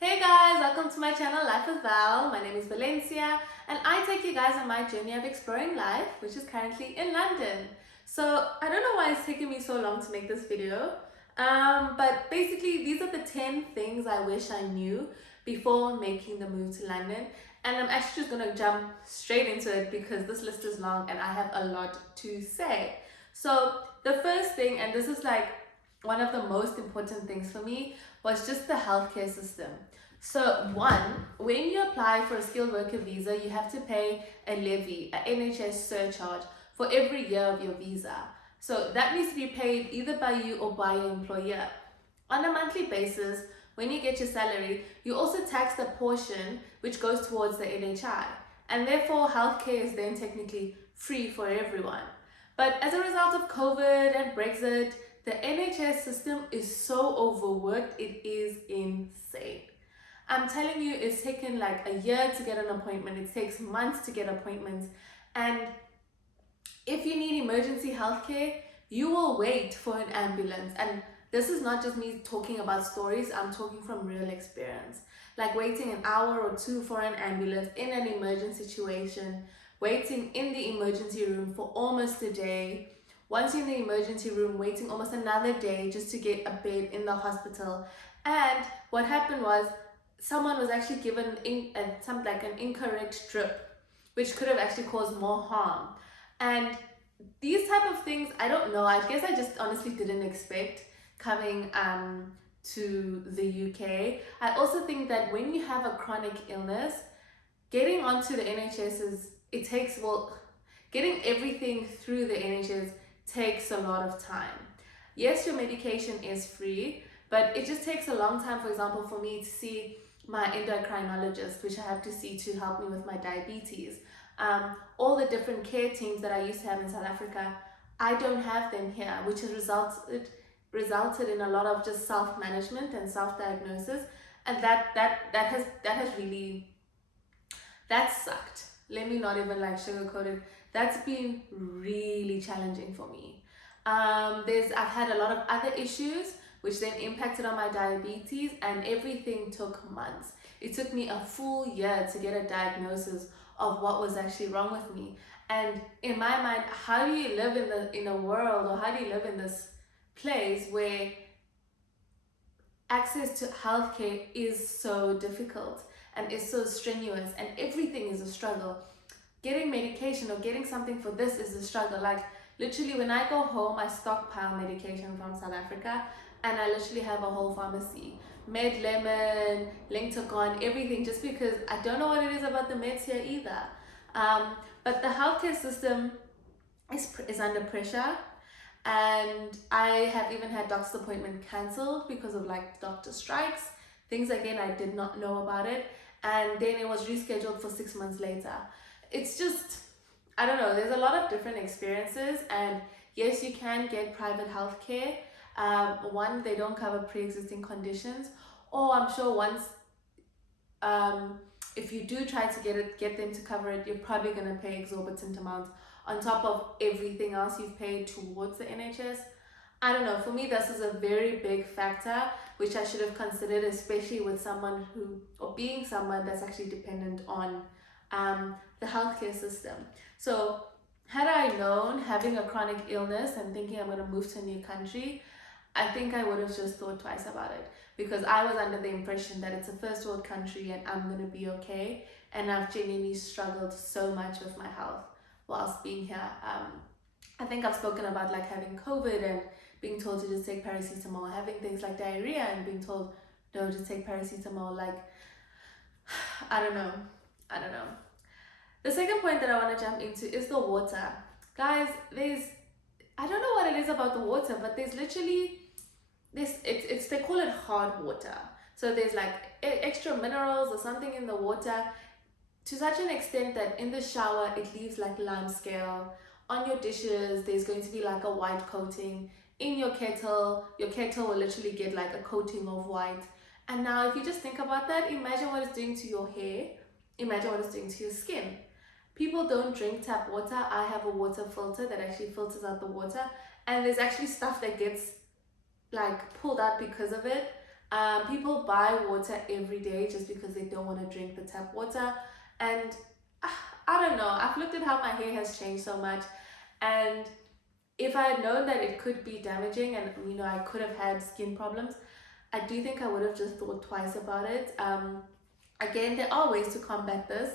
Hey guys, welcome to my channel Life with Val. My name is Valencia and I take you guys on my journey of exploring life, which is currently in London. So I don't know why it's taken me so long to make this video, but basically these are the 10 things I wish I knew before making the move to London. And I'm actually just gonna jump straight into it because this list is long and I have a lot to say. So the first thing, and this is like one of the most important things for me, was just the healthcare system. So one, when you apply for a skilled worker visa, you have to pay a levy, a NHS surcharge for every year of your visa. So that needs to be paid either by you or by your employer. On a monthly basis, when you get your salary, you also tax the portion which goes towards the NHI. And therefore, healthcare is then technically free for everyone. But as a result of COVID and Brexit, the NHS system is so overworked, it is insane. I'm telling you, it's taken like a year to get an appointment. It takes months to get appointments. And if you need emergency healthcare, you will wait for an ambulance. And this is not just me talking about stories, I'm talking from real experience. Like waiting an hour or two for an ambulance in an emergency situation, waiting in the emergency room for almost a day. Once you're in the emergency room, waiting almost another day just to get a bed in the hospital. And what happened was, someone was actually given an incorrect drip, which could have actually caused more harm. And these type of things, I don't know, I guess I just honestly didn't expect coming to the UK. I also think that when you have a chronic illness, getting onto the NHS getting everything through the NHS takes a lot of time. Yes, your medication is free, but it just takes a long time, for example, for me to see my endocrinologist, which I have to see to help me with my diabetes. All the different care teams that I used to have in South Africa, I don't have them here, which has resulted in a lot of just self-management and self-diagnosis, and that has really, that sucked. Let me not even like sugarcoat it. That's been really challenging for me. I've had a lot of other issues which then impacted on my diabetes, and everything took months. It took me a full year to get a diagnosis of what was actually wrong with me. And in my mind, how do you live in a world, or how do you live in this place where access to healthcare is so difficult and is so strenuous and everything is a struggle? Getting medication or getting something for this is a struggle. Like literally when I go home, I stockpile medication from South Africa, and I literally have a whole pharmacy. Med lemon, Linctocon, everything, just because I don't know what it is about the meds here either. But the healthcare system is under pressure, and I have even had doctor's appointment cancelled because of like doctor strikes, things again I did not know about it, and then it was rescheduled for 6 months later. It's just, I don't know, there's a lot of different experiences, and yes, you can get private healthcare. One, they don't cover pre-existing conditions, or I'm sure once, if you do try to get them to cover it, you're probably going to pay exorbitant amounts on top of everything else you've paid towards the NHS. I don't know, for me this is a very big factor which I should have considered, especially with someone being someone that's actually dependent on the healthcare system. So had I known, having a chronic illness and thinking I'm going to move to a new country, I think I would have just thought twice about it, because I was under the impression that it's a first world country and I'm going to be okay, and I've genuinely struggled so much with my health whilst being here. I think I've spoken about like having COVID and being told to just take paracetamol, having things like diarrhea and being told no, just take paracetamol. Like I don't know. The second point that I want to jump into is the water. Guys, I don't know what it is about the water, but there's literally they call it hard water. So there's like extra minerals or something in the water, to such an extent that in the shower it leaves like lime scale. On your dishes there's going to be like a white coating. In your kettle will literally get like a coating of white. And now if you just think about that, imagine what it's doing to your hair, imagine what it's doing to your skin. People don't drink tap water. I have a water filter that actually filters out the water, and there's actually stuff that gets like pulled out because of it. People buy water every day just because they don't want to drink the tap water. And I don't know, I've looked at how my hair has changed so much, and if I had known that it could be damaging and I could have had skin problems, I do think I would have just thought twice about it. Again, there are ways to combat this.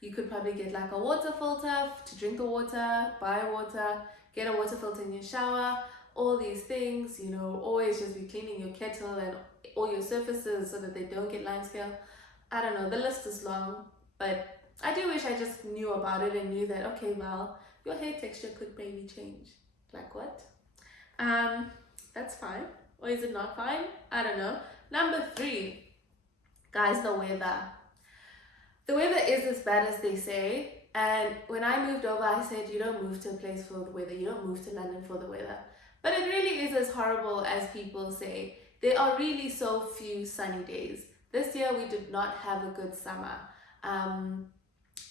You could probably get like a water filter to drink the water, buy water, get a water filter in your shower, all these things, always just be cleaning your kettle and all your surfaces so that they don't get lime scale. I don't know, the list is long, but I do wish I just knew about it and knew that, okay, well, your hair texture could maybe change. Like what? That's fine. Or is it not fine? I don't know. Number 3, guys, the weather. The weather is as bad as they say. And when I moved over, I said, you don't move to a place for the weather. You don't move to London for the weather. But it really is as horrible as people say. There are really so few sunny days. This year, we did not have a good summer.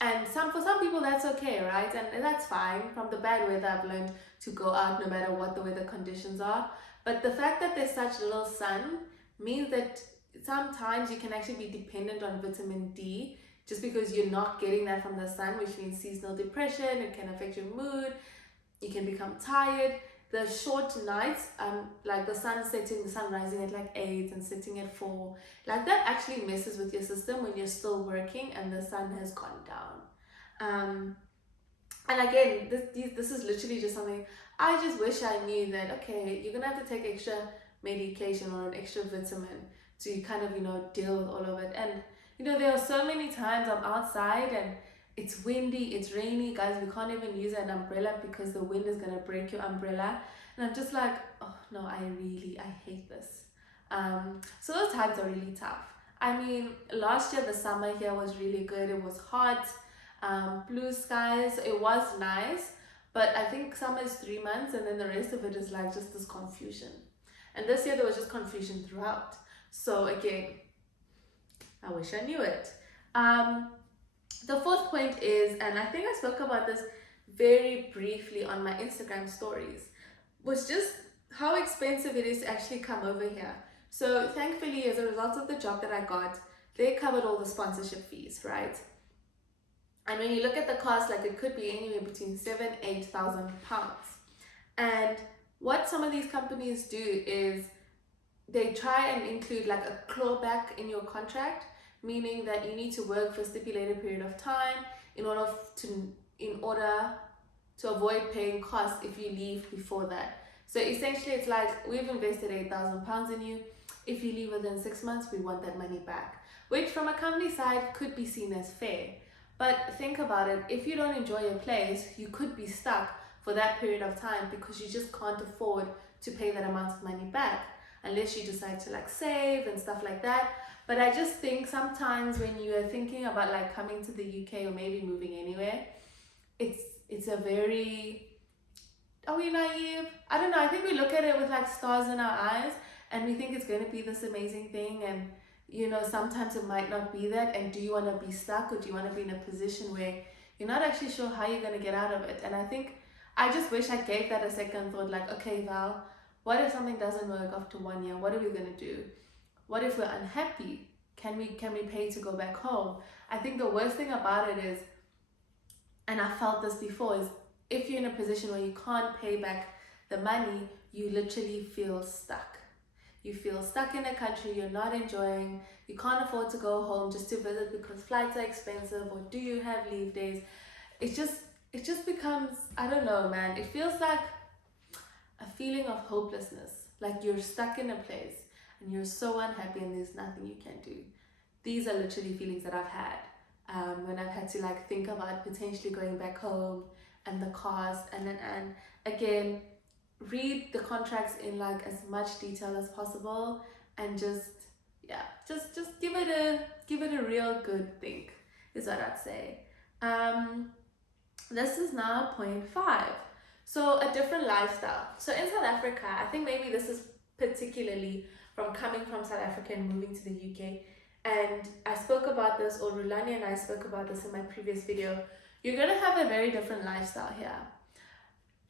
And for some people, that's okay, right? And that's fine. From the bad weather, I've learned to go out no matter what the weather conditions are. But the fact that there's such little sun means that sometimes you can actually be dependent on vitamin D just because you're not getting that from the sun, which means seasonal depression. It can affect your mood. You can become tired. The short nights, like the sun setting, the sun rising at like 8 and setting at 4, like that actually messes with your system when you're still working and the sun has gone down. And again, this is literally just something I just wish I knew, that okay, you're gonna have to take extra medication or an extra vitamin to kind of deal with all of it. And there are so many times I'm outside and it's windy, it's rainy, guys, we can't even use an umbrella because the wind is gonna break your umbrella. And I'm just like, oh no, I hate this. So those times are really tough. I mean, last year the summer here was really good. It was hot, blue skies, it was nice. But I think summer is 3 months and then the rest of it is like just this confusion. And this year there was just confusion throughout. So again, I wish I knew it. The 4th point is, and I think I spoke about this very briefly on my Instagram stories, was just how expensive it is to actually come over here. So thankfully, as a result of the job that I got, they covered all the sponsorship fees, right? And when you look at the cost, like it could be anywhere between £7,000-8,000. And what some of these companies do is they try and include like a clawback in your contract, meaning that you need to work for a stipulated period of time in order to avoid paying costs if you leave before that. So essentially it's like, we've invested £8,000 in you. If you leave within 6 months, we want that money back, which from a company side could be seen as fair. But think about it, if you don't enjoy your place, you could be stuck for that period of time because you just can't afford to pay that amount of money back unless you decide to like save and stuff like that. But I just think sometimes when you are thinking about like coming to the UK or maybe moving anywhere, it's a very, are we naive? I don't know, I think we look at it with like stars in our eyes and we think it's going to be this amazing thing, and sometimes it might not be that. And do you want to be stuck, or do you want to be in a position where you're not actually sure how you're going to get out of it? And I think I just wish I gave that a second thought, like, okay, Val, what if something doesn't work after 1 year? What are we going to do? What if we're unhappy? Can we pay to go back home? I think the worst thing about it is, and I felt this before, is if you're in a position where you can't pay back the money, you literally feel stuck. You feel stuck in a country you're not enjoying. You can't afford to go home just to visit because flights are expensive, or do you have leave days? It just becomes, I don't know, man. It feels like a feeling of hopelessness. Like you're stuck in a place and you're so unhappy and there's nothing you can do. These are literally feelings that I've had when I've had to like think about potentially going back home and the cost, and again, read the contracts in like as much detail as possible, and just give it a real good think, is what I'd say. This is now point 5. So a different lifestyle. So in South Africa, I think maybe this is particularly from coming from South Africa and moving to the UK. And I spoke about this, or Rulani and I spoke about this in my previous video. You're going to have a very different lifestyle here.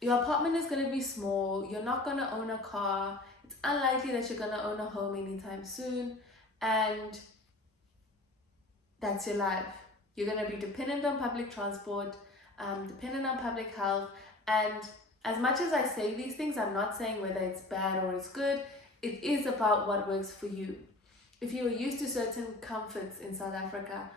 Your apartment is going to be small. You're not going to own a car. it's unlikely that you're gonna own a home anytime soon, and that's your life. You're gonna be dependent on public transport, dependent on public health, and as much as I say these things, I'm not saying whether it's bad or it's good. It is about what works for you. If you were used to certain comforts in South Africa,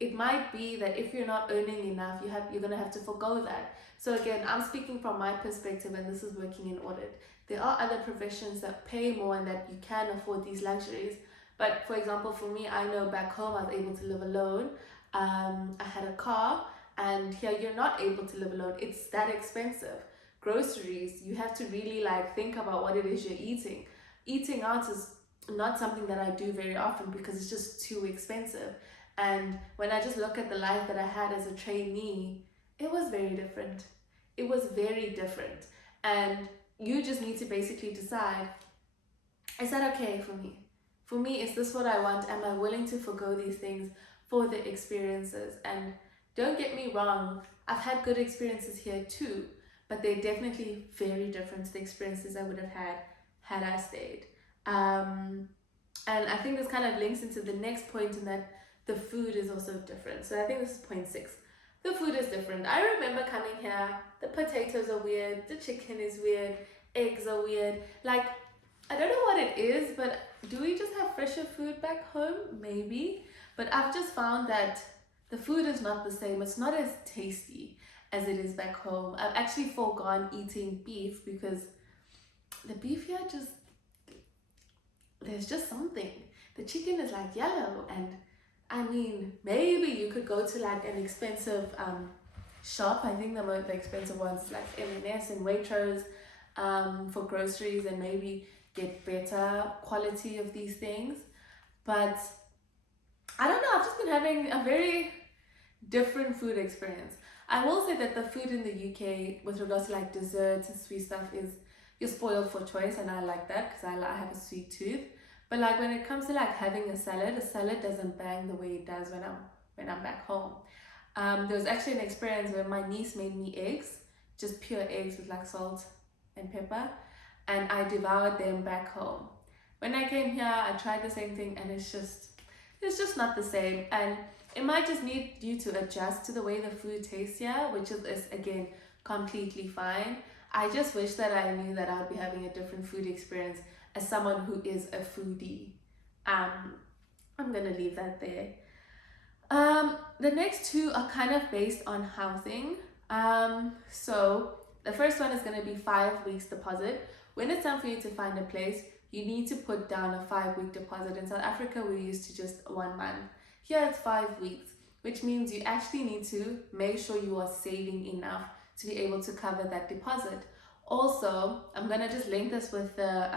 it might be that if you're not earning enough, you're gonna have to forgo that. So again, I'm speaking from my perspective, and this is working in audit. There are other professions that pay more and that you can afford these luxuries. But for example, for me, I know back home I was able to live alone. I had a car, and here you're not able to live alone. It's that expensive. Groceries, you have to really like think about what it is you're eating. Eating out is not something that I do very often because it's just too expensive. And when I just look at the life that I had as a trainee, it was very different. It was very different. And you just need to basically decide, is that okay for me? For me, is this what I want? Am I willing to forgo these things for the experiences? And don't get me wrong, I've had good experiences here too, but they're definitely very different to the experiences I would have had I stayed. And I think this kind of links into the next point, in that the food is also different. So I think this is point 6. The food is different. I remember coming here, the potatoes are weird, the chicken is weird, eggs are weird. Like, I don't know what it is, but do we just have fresher food back home? Maybe. But I've just found that the food is not the same. It's not as tasty as it is back home. I've actually foregone eating beef because the beef here just, there's just something. The chicken is like yellow, and I mean, maybe you could go to like an expensive shop. I think the expensive ones like M&S and Waitrose for groceries, and maybe get better quality of these things. But I don't know, I've just been having a very different food experience. I will say that the food in the UK with regards to like desserts and sweet stuff is, you're spoiled for choice, and I like that because I have a sweet tooth. But like when it comes to like having a salad doesn't bang the way it does when I'm back home. There was actually an experience where my niece made me eggs, just pure eggs with like salt and pepper, and I devoured them back home. When I came here, I tried the same thing, and it's just not the same. And it might just need you to adjust to the way the food tastes here, which is again completely fine. I just wish that I knew that I would be having a different food experience as someone who is a foodie. I'm gonna leave that there. The next 2 are kind of based on housing. So the first one is gonna be 5 weeks deposit. When it's time for you to find a place, you need to put down a 5-week deposit. In South Africa, we're used to just 1 month. Here it's 5 weeks, which means you actually need to make sure you are saving enough to be able to cover that deposit. Also, I'm gonna just link this with the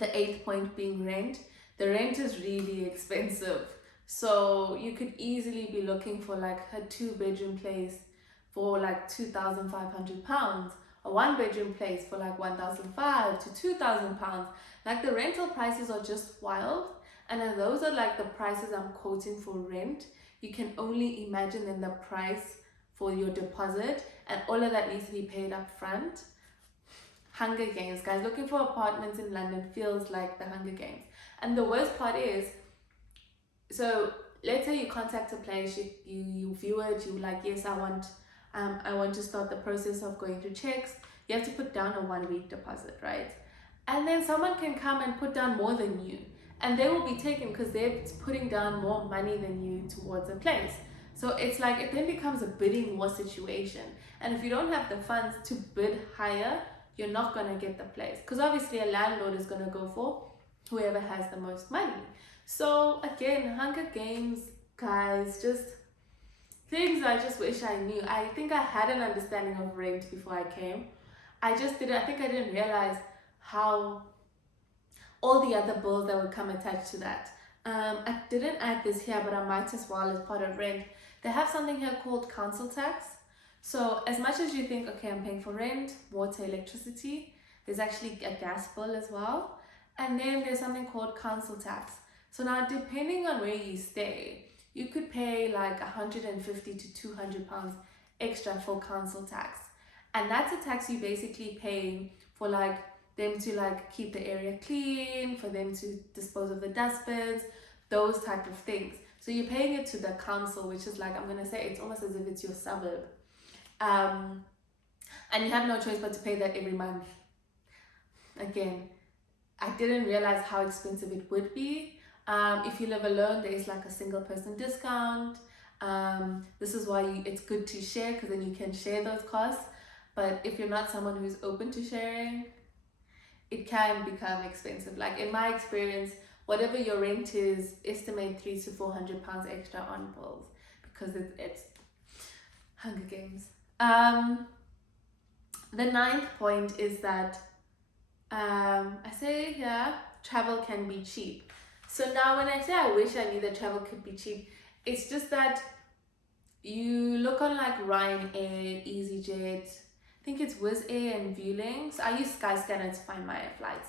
8th point being rent. The rent is really expensive. So you could easily be looking for like a 2-bedroom place for like £2,500, a 1-bedroom place for like £1,500 to £2,000. Like the rental prices are just wild. And if those are like the prices I'm quoting for rent, you can only imagine then the price for your deposit, and all of that needs to be paid up front. Hunger Games, guys. Looking for apartments in London feels like the Hunger Games. And the worst part is, so let's say you contact a place, you view it, you like, yes, I want to start the process of going through checks. You have to put down a 1-week deposit, right? And then someone can come and put down more than you, and they will be taken because they're putting down more money than you towards a place. So it's like, it then becomes a bidding war situation. And if you don't have the funds to bid higher, you're not going to get the place. Because obviously a landlord is going to go for whoever has the most money. So again, Hunger Games, guys, just things I just wish I knew. I think I had an understanding of rent before I came. I think I didn't realize how all the other bills that would come attached to that. I didn't add this here, but I might as well as part of rent. They have something here called council tax. So as much as you think, okay, I'm paying for rent, water, electricity, there's actually a gas bill as well. And then there's something called council tax. So now depending on where you stay, you could pay like 150 to 200 pounds extra for council tax. And that's a tax you basically pay for like them to like keep the area clean, for them to dispose of the dustbins, those type of things. So you're paying it to the council, which is like, I'm gonna say it's almost as if it's your suburb. And you have no choice but to pay that every month. Again, I didn't realize how expensive it would be. If you live alone, there is like a single person discount. This is why it's good to share, because then you can share those costs. But if you're not someone who's open to sharing, it can become expensive. Like in my experience, whatever your rent is, estimate £300 to £400 extra on bills, because it's Hunger Games. The ninth point is that I say here, travel can be cheap. So now when I say I wish I knew that travel could be cheap, it's just that you look on like Ryanair, EasyJet, I think it's Wizz Air and Vueling. So I use Skyscanner to find my flights.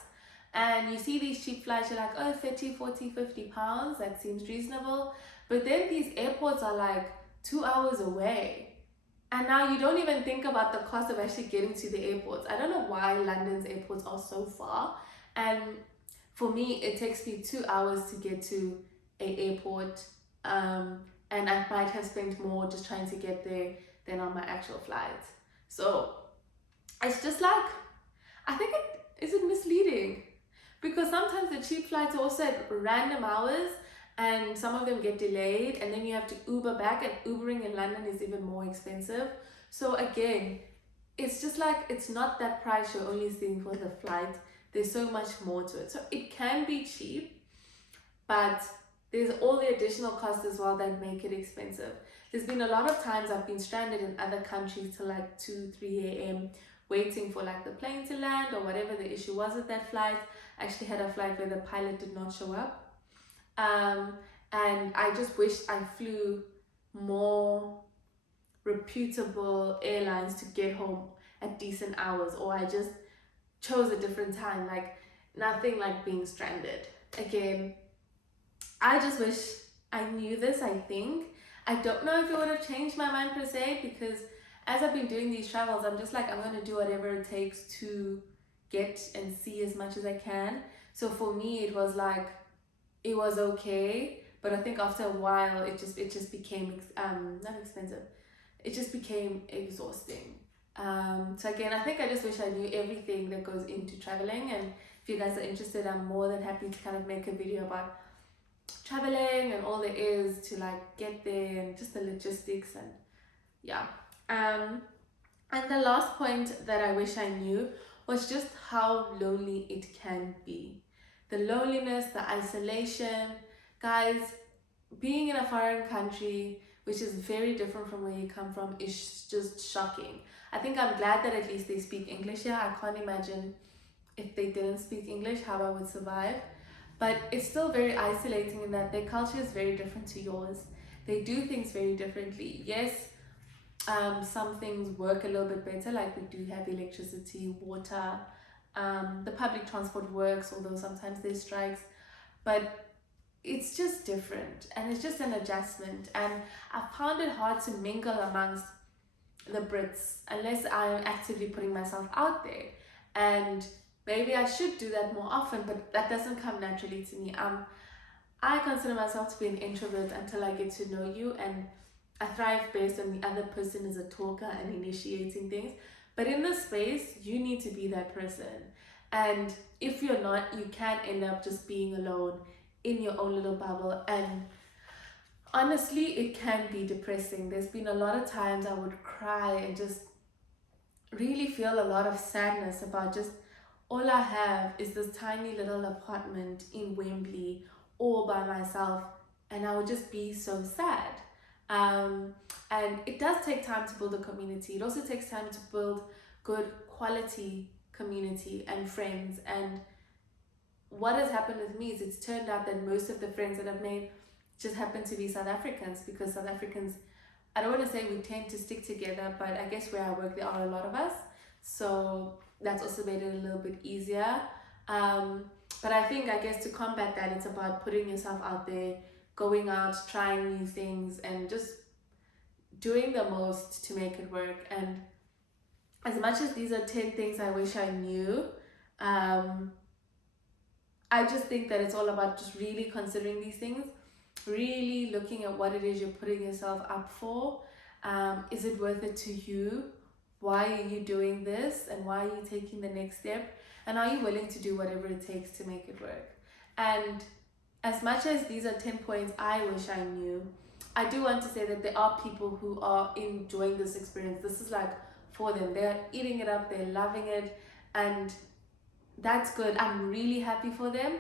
And you see these cheap flights, you're like, oh, 30, 40, 50 pounds, that seems reasonable. But then these airports are like 2 hours away. And now you don't even think about the cost of actually getting to the airports. I don't know why London's airports are so far. And for me, it takes me 2 hours to get to an airport. And I might have spent more just trying to get there than on my actual flight. So it's just like, I think is it misleading? Because sometimes the cheap flights are also at random hours, and some of them get delayed, and then you have to Uber back, and Ubering in London is even more expensive. So again, it's just like, it's not that price you're only seeing for the flight. There's so much more to it. So it can be cheap, but there's all the additional costs as well that make it expensive. There's been a lot of times I've been stranded in other countries till like 2, 3 a.m. waiting for like the plane to land or whatever the issue was with that flight. I actually had a flight where the pilot did not show up. And I just wish I flew more reputable airlines to get home at decent hours, or I just chose a different time. Like, nothing like being stranded. Again, I just wish I knew this. I don't know if it would have changed my mind per se, because as I've been doing these travels, I'm just like, I'm going to do whatever it takes to get and see as much as I can. So for me, it was like, it was okay, but I think after a while it just became not expensive, it just became exhausting. So again, I think I just wish I knew everything that goes into traveling, and if you guys are interested, I'm more than happy to kind of make a video about traveling and all there is to like get there, and just the logistics, and yeah. And the last point that I wish I knew was just how lonely it can be. The loneliness, the isolation. Guys, being in a foreign country, which is very different from where you come from, is just shocking. I think I'm glad that at least they speak English here. I can't imagine if they didn't speak English, how I would survive. But it's still very isolating in that their culture is very different to yours. They do things very differently. Yes, some things work a little bit better, like we do have electricity, water, the public transport works, although sometimes there's strikes, but it's just different, and it's just an adjustment. And I found it hard to mingle amongst the Brits unless I'm actively putting myself out there, and maybe I should do that more often, but that doesn't come naturally to me. I consider myself to be an introvert until I get to know you, and I thrive based on the other person as a talker and initiating things. But in this space, you need to be that person. And if you're not, you can end up just being alone in your own little bubble. And honestly, it can be depressing. There's been a lot of times I would cry and just really feel a lot of sadness about just, all I have is this tiny little apartment in Wembley all by myself, and I would just be so sad. And it does take time to build a community. It also takes time to build good quality community and friends. And what has happened with me is it's turned out that most of the friends that I've made just happen to be South Africans, because South Africans, I don't want to say we tend to stick together, but I guess where I work there are a lot of us, so that's also made it a little bit easier. But I guess to combat that, it's about putting yourself out there, going out, trying new things, and just doing the most to make it work. And as much as these are 10 things I wish I knew, Um, I just think that it's all about just really considering these things, really looking at what it is you're putting yourself up for. Is it worth it to you? Why are you doing this? And why are you taking the next step? And are you willing to do whatever it takes to make it work? And as much as these are 10 points I wish I knew, I do want to say that there are people who are enjoying this experience. This is like for them. They're eating it up, they're loving it, and that's good. I'm really happy for them,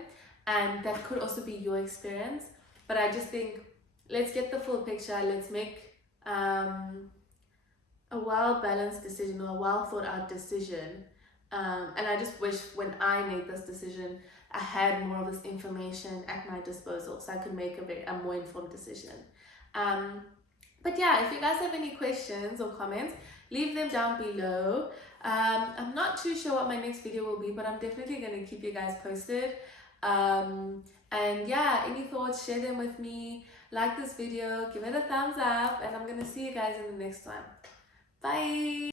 and that could also be your experience. But I just think let's get the full picture. Let's make a well balanced decision or a well thought out decision. And I just wish when I made this decision, I had more of this information at my disposal so I could make a more informed decision. Um, but yeah, if you guys have any questions or comments, leave them down below. I'm not too sure what my next video will be, but I'm definitely going to keep you guys posted. And yeah, any thoughts, share them with me. Like this video, give it a thumbs up, and I'm going to see you guys in the next one. Bye!